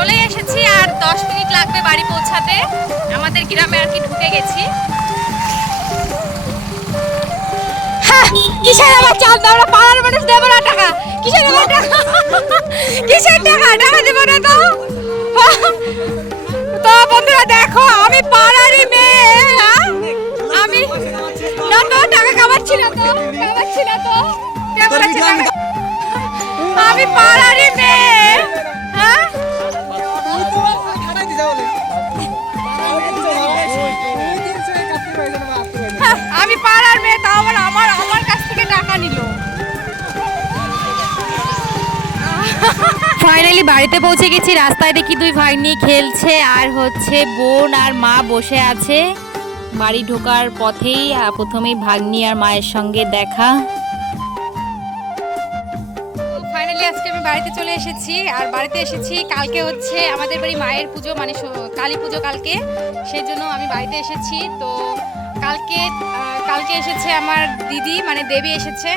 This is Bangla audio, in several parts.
চলে এসেছি আর দশ মিনিট লাগবে বাড়ি পৌঁছাতে। আমাদের গ্রামে আর কি ঢুকে গেছি। হ্যাঁ, কিসের আবার চাল? দাও না পাড়ার মানুষ দেবো না টাকা। কিসের আবার টাকা? কিসের টাকা? টাকা দেবো না তো। তো বন্ধুরা দেখো আমি পাড়ারই মেয়ে হ্যাঁ? আমি না তো টাকা কামাচ্ছি না তো কামাচ্ছি না তো। আমি পাড়ারই মেয়ে। ফাইনালি বাড়িতে পৌঁছে গেছি, রাস্তায় দেখি দুই ভাই নিয়ে খেলছে, আর হচ্ছে বোন আর মা বসে আছে। বাড়ি ঢোকার পথেই প্রথমেই ভাগ্নি আর মায়ের সঙ্গে দেখা। ফাইনালি আজকে আমি বাড়িতে চলে এসেছি, আর বাড়িতে এসেছি কালকে হচ্ছে আমাদের বাড়ি মায়ের পুজো মানে কালী পুজো কালকে। সেই জন্য আমি বাড়িতে এসেছি, তো কালকে কালকে এসেছে আমার দিদি মানে দেবী এসেছে।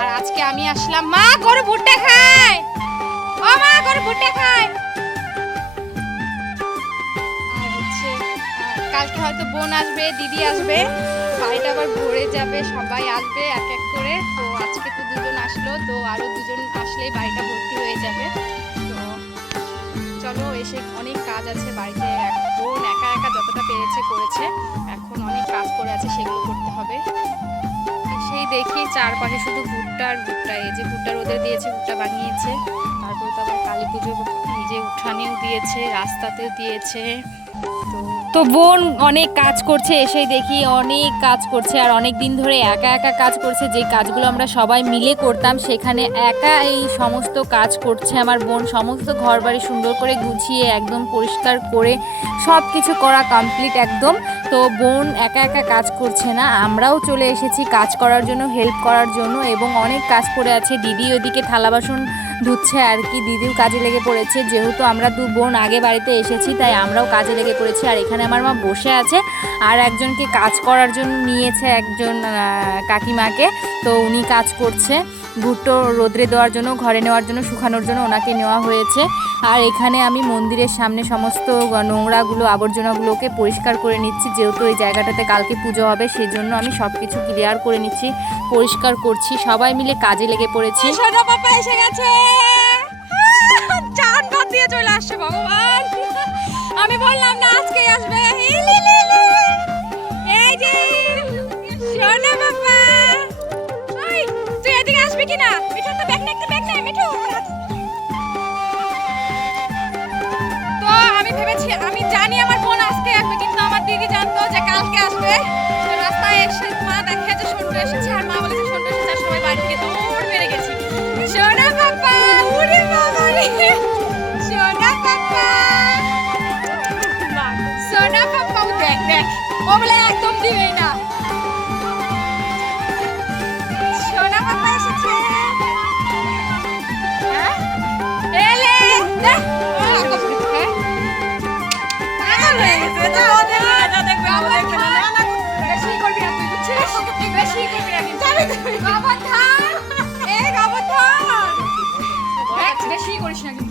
আর আজকে আমি আসলাম, মা, গরু ভুট্টা খায়! ও মা কালকে হয়তো বোন আসবে, দিদি আসবে। বাড়িটা আবার ভরে যাবে, সবাই আসবে এক এক করে। তো আজকে তো দুজন আসলো, তো আরও দুজন আসলেই বাড়িটা ভর্তি হয়ে যাবে। তো চলো, এসে অনেক কাজ আছে বাড়িতে। বোন একা একা যতটা পেরেছে করেছে। এখন অনেক কাজ করে আছে, সেগুলো করতে হবে। সেই দেখি চারপাশে শুধু ভুট্টা আর ভুট্টা। এই যে ভুট্টা রোদে দিয়েছে, ভুট্টা বানিয়েছে। তারপরে তো আবার কালী পুজো নিজে উঠানেও দিয়েছে, রাস্তাতেও দিয়েছে। তো বোন অনেক কাজ করছে, এসেই দেখি অনেক কাজ করছে আর অনেক দিন ধরে একা একা কাজ করছে। যে কাজগুলো আমরা সবাই মিলে করতাম, সেখানে একা এই সমস্ত কাজ করছে আমার বোন। সমস্ত ঘর বাড়ি সুন্দর করে গুছিয়ে, একদম পরিষ্কার করে সব কিছু করা কমপ্লিট একদম। তো বোন একা একা কাজ করছে না, আমরাও চলে এসেছি কাজ করার জন্য হেল্প করার জন্য এবং অনেক কাজ পড়ে আছে। দিদি ওদিকে থালা বাসন ধুচ্ছে আর কি, দিদিও কাজে লেগে পড়েছে। যেহেতু আমরা দু বোন আগে বাড়িতে এসেছি, তাই আমরাও কাজে লেগে পড়েছি। আর এখানে আমার মা বসে আছে আর একজনকে কাজ করার জন্য নিয়েছে একজন কাকিমাকে। তো উনি কাজ করছে। ভুট্টো রোদ্রে দেওয়ার জন্য, ঘরে নেওয়ার জন্য, শুকানোর জন্য ওনাকে নেওয়া হয়েছে। আর এখানে আমি মন্দিরের সামনে সমস্ত নোংরাগুলো, আবর্জনাগুলোকে পরিষ্কার করে নিচ্ছি। যেহেতু এই জায়গাটাতে কালকে পুজো হবে সেই জন্য আমি সব কিছু ক্লিয়ার করে নিচ্ছি, পরিষ্কার করছি। সবাই মিলে কাজে লেগে পড়েছি। এসে গেছে। দিয়ে চলে আসছে ভগবান। আমি বললাম না আজকে আসবে। দিদি জানতো যে কালকে আসবে? রাস্তায় এসে মা দেখে যে সন্টু এসেছে, আর মা বলেছে, সন্টু এসেছে আর সবাই বাড়ি দৌড় বেড়ে গেছি। সোনা পাপা, উড়ে বাবা রে সোনা পাপা। সোনা পাপা দেখ দেখ, ও বলে একদম দিবেই না। সোনা পাপা এসেছে। তুই